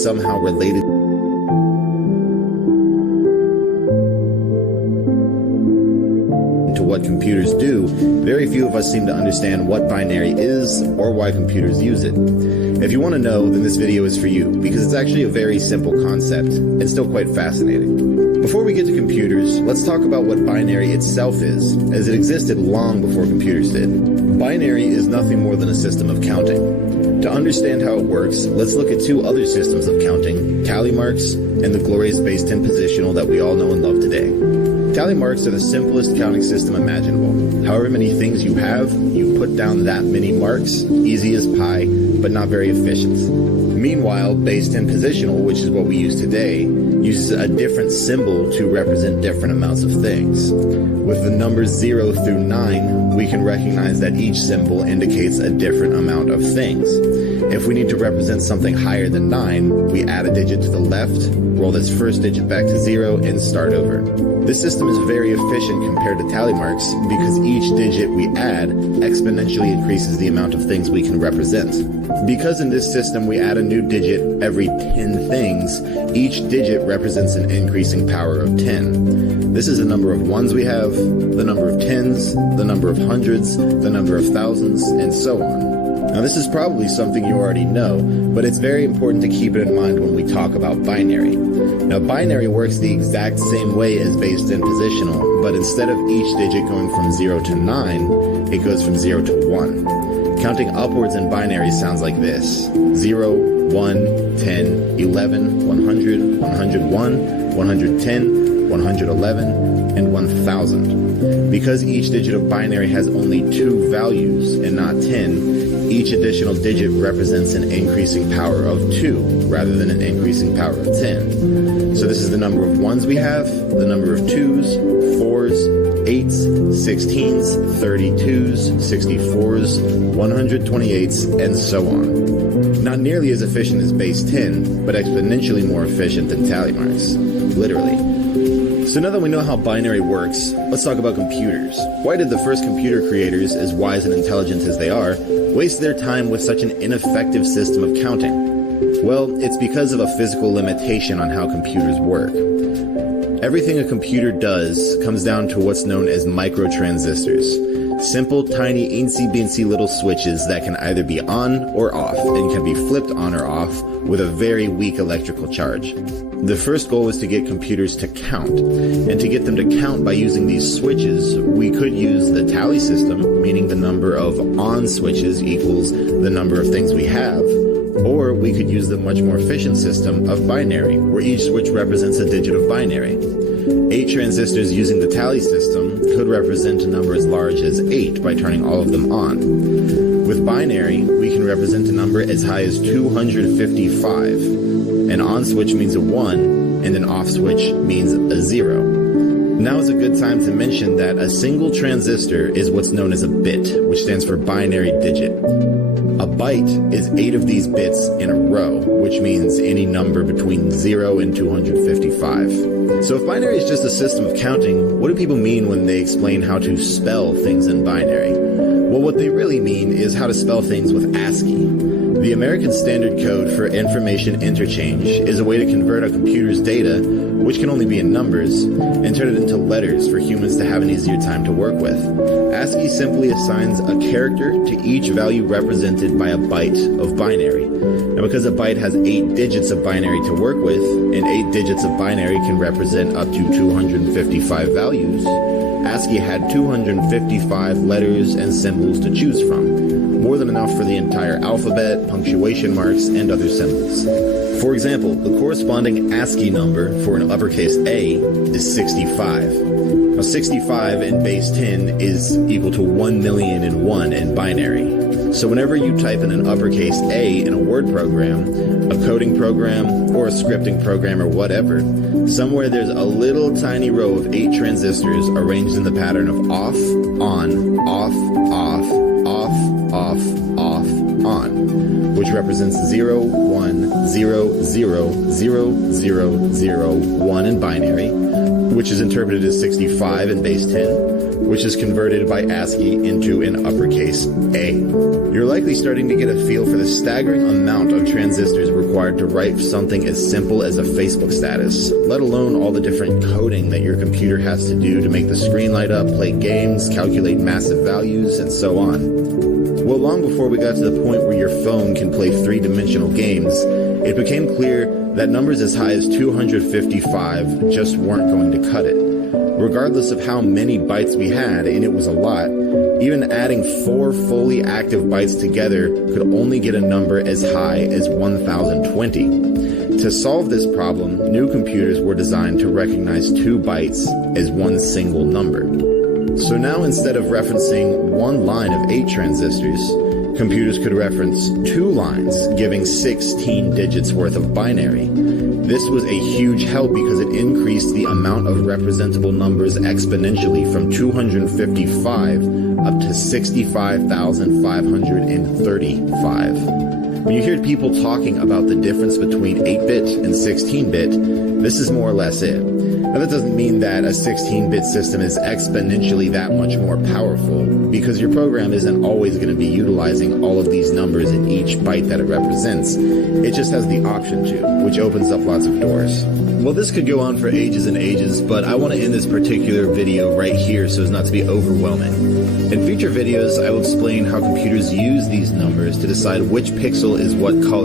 is somehow related to what computers do, very few of us seem to understand what binary is or why computers use it. If you want to know, then this video is for you, because it's actually a very simple concept and still quite fascinating. Before we get to computers, let's talk about what binary itself is, as it existed long before computers did. Binary is nothing more than a system of counting. To understand how it works, let's look at two other systems of counting, tally marks and the glorious base 10 positional that we all know and love today. Tally marks are the simplest counting system imaginable. However many things you have, you put down that many marks, easy as pie, but not very efficient. Meanwhile, base 10 positional, which is what we use today, uses a different symbol to represent different amounts of things. With the numbers 0 through 9, we can recognize that each symbol indicates a different amount of things. If we need to represent something higher than 9, we add a digit to the left, roll this first digit back to 0, and start over. This system is very efficient compared to tally marks because each digit we add exponentially increases the amount of things we can represent. Because in this system we add a new digit every 10 things, each digit represents an increasing power of 10. This is the number of ones we have, the number of tens, the number of hundreds, the number of thousands, and so on. Now this is probably something you already know, but it's very important to keep it in mind when we talk about binary. Now binary works the exact same way as base 10 positional, but instead of each digit going from 0 to 9, it goes from 0 to 1. Counting upwards in binary sounds like this: 0, 1, 10, 11, 100, 101, 110, 111, and 1000. Because each digit of binary has only 2 values and not 10, each additional digit represents an increasing power of 2 rather than an increasing power of 10. So this is the number of ones we have, the number of 2s, 4s, 8s, 16s, 32s, 64s, 128s, and so on. Not nearly as efficient as base 10, but exponentially more efficient than tally marks. Literally. So now that we know how binary works, let's talk about computers. Why did the first computer creators, as wise and intelligent as they are, waste their time with such an ineffective system of counting? Well, it's because of a physical limitation on how computers work. Everything a computer does comes down to what's known as microtransistors. Simple, tiny, eensy-beensy little switches that can either be on or off and can be flipped on or off with a very weak electrical charge. The first goal was to get computers to count, and to get them to count by using these switches, we could use the tally system, meaning the number of on switches equals the number of things we have, or we could use the much more efficient system of binary, where each switch represents a digit of binary. 8 transistors using the tally system could represent a number as large as 8 by turning all of them on. With binary, we can represent a number as high as 255. An on switch means a 1, and an off switch means a 0. Now is a good time to mention that a single transistor is what's known as a bit, which stands for binary digit. A byte is 8 of these bits in a row, which means any number between 0 and 255. So if binary is just a system of counting, what do people mean when they explain how to spell things in binary? Well, what they really mean is how to spell things with ASCII. The American Standard Code for Information Interchange is a way to convert a computer's data, which can only be in numbers, and turn it into letters for humans to have an easier time to work with. ASCII simply assigns a character to each value represented by a byte of binary. Now because a byte has 8 digits of binary to work with, and 8 digits of binary can represent up to 255 values, ASCII had 255 letters and symbols to choose from. More than enough for the entire alphabet, punctuation marks, and other symbols. For example, the corresponding ASCII number for an uppercase A is 65. Now 65 in base 10 is equal to 1,000,001 in binary. So whenever you type in an uppercase A in a Word program, a coding program, or a scripting program or whatever, somewhere there's a little tiny row of 8 transistors arranged in the pattern of off, on, off, off, off, off, off, on, which represents 0, 1, 0, 0, 0, 0, 0, 1 in binary, which is interpreted as 65 in base 10, which is converted by ASCII into an uppercase A. You're likely starting to get a feel for the staggering amount of transistors required to write something as simple as a Facebook status, let alone all the different coding that your computer has to do to make the screen light up, play games, calculate massive values, and so on. Well, long before we got to the point where your phone can play three-dimensional games, it became clear that numbers as high as 255 just weren't going to cut it. Regardless of how many bytes we had, and it was a lot, even adding 4 fully active bytes together could only get a number as high as 1020. To solve this problem, new computers were designed to recognize 2 bytes as one single number. So now instead of referencing one line of 8 transistors, computers could reference 2 lines, giving 16 digits worth of binary. This was a huge help because it increased the amount of representable numbers exponentially from 255 up to 65,535. When you hear people talking about the difference between 8-bit and 16-bit, this is more or less it. Now that doesn't mean that a 16-bit system is exponentially that much more powerful, because your program isn't always going to be utilizing all of these numbers in each byte that it represents. It just has the option to, which opens up lots of doors. Well, this could go on for ages and ages, but I want to end this particular video right here so as not to be overwhelming. In future videos, I will explain how computers use these numbers to decide which pixel is what color.